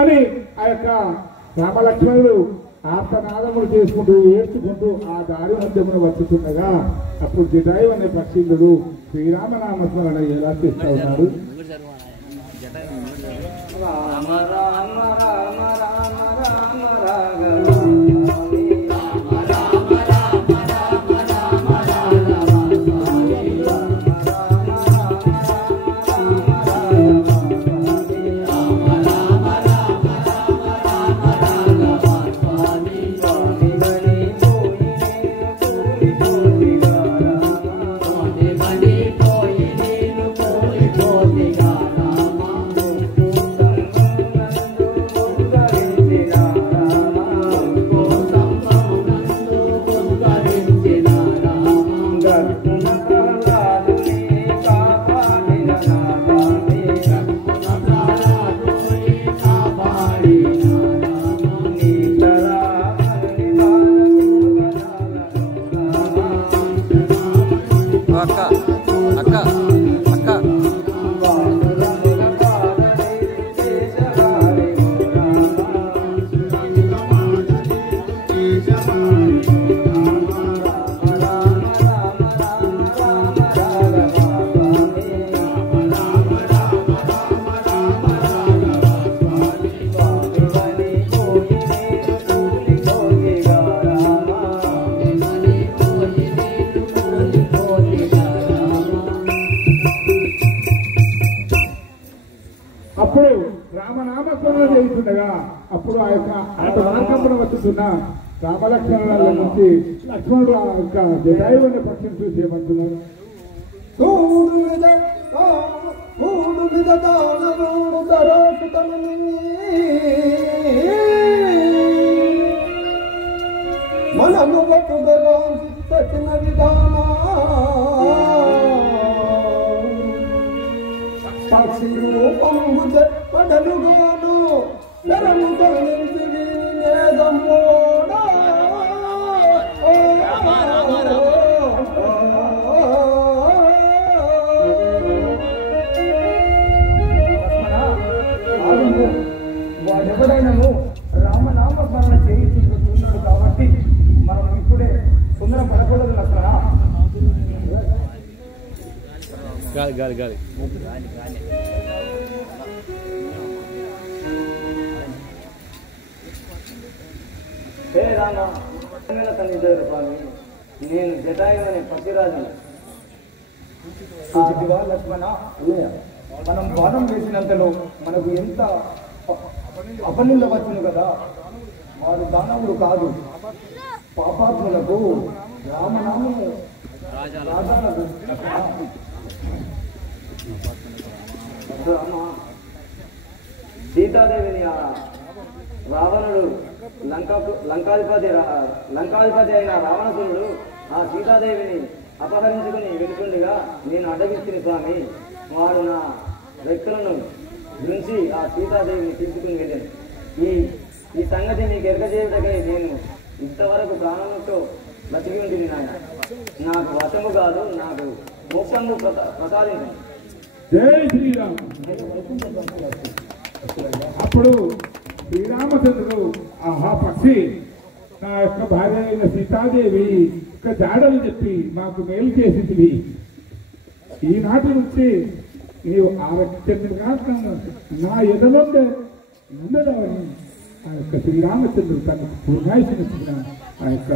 అని ఆ యొక్క రామలక్ష్మణులు ఆర్తనాదములు చేసుకుంటూ ఏడ్చుకుంటూ ఆ దారి మధ్యమును వచ్చుతుండగా అప్పుడు జటాయు అనే పక్షిందుడు శ్రీరామనామస్మరణ ఎలా చేస్తా ఉన్నాడు. అప్పుడు రామనామస్మరణ చేస్తుండగా అప్పుడు ఆ యొక్క మార్గంలో వస్తున్న రామలక్ష్మణుల నుంచి లక్ష్మణుడు ఆ యొక్క జటాయువు అనే పక్షిని చూసి ఏమంటున్నారు. మనము బతుకగా తగిన విధానా సాక్షి రూపము పడలుగాను నరము తొలగించి నేదమ్మోడా ఎప్పుడైనాము రామనామ స్మరణ చేయించుకుంటున్నాడు కాబట్టి మనం ఇప్పుడే సుందర పడకూడదు లక్ష్మణ. గాలి గాలి గాలి హే రామ కనిపించారు స్వామి, నేను జటాయుమనే పసిరాజు. లక్ష్మణ, మనం బాణం వేసినంతలో మనకు ఎంత అపనింద వచ్చును కదా. వాడు దానవుడు కాదు, పాపాత్ములకు రామనామము రాజాలకు. సీతాదేవిని ఆ రావణుడు లంకాధిపతి అయిన రావణసురుడు ఆ సీతాదేవిని అపహరించుకుని వెళుతుండగా నేను అడ్డగిస్తుంది స్వామి. వాడు నా వ్యక్తులను నుంచి ఆ సీతాదేవిని తీసుకుని వెళ్ళాను. ఈ సంగతి నీకు ఎరగజేయటకై నేను ఇంతవరకు ప్రాణంతో బతికి ఉంటుంది. నాయన, నాకు వశము కాదు, నాకు మోక్షము ప్రసాదించండి. జై శ్రీరామ్. అప్పుడు శ్రీరామచంద్రుడు ఆహా పక్షి, నా యొక్క భార్య అయిన సీతాదేవి యొక్క జాడలు చెప్పి మాకు మేలు చేసింది. ఈనాటి నుంచి నీవు ఆరక్షించగా నా ఎదలుండే ఉండడని ఆ యొక్క శ్రీరామచంద్రుడు తనకు పూర్ణాయుషినిచ్చిన ఆ యొక్క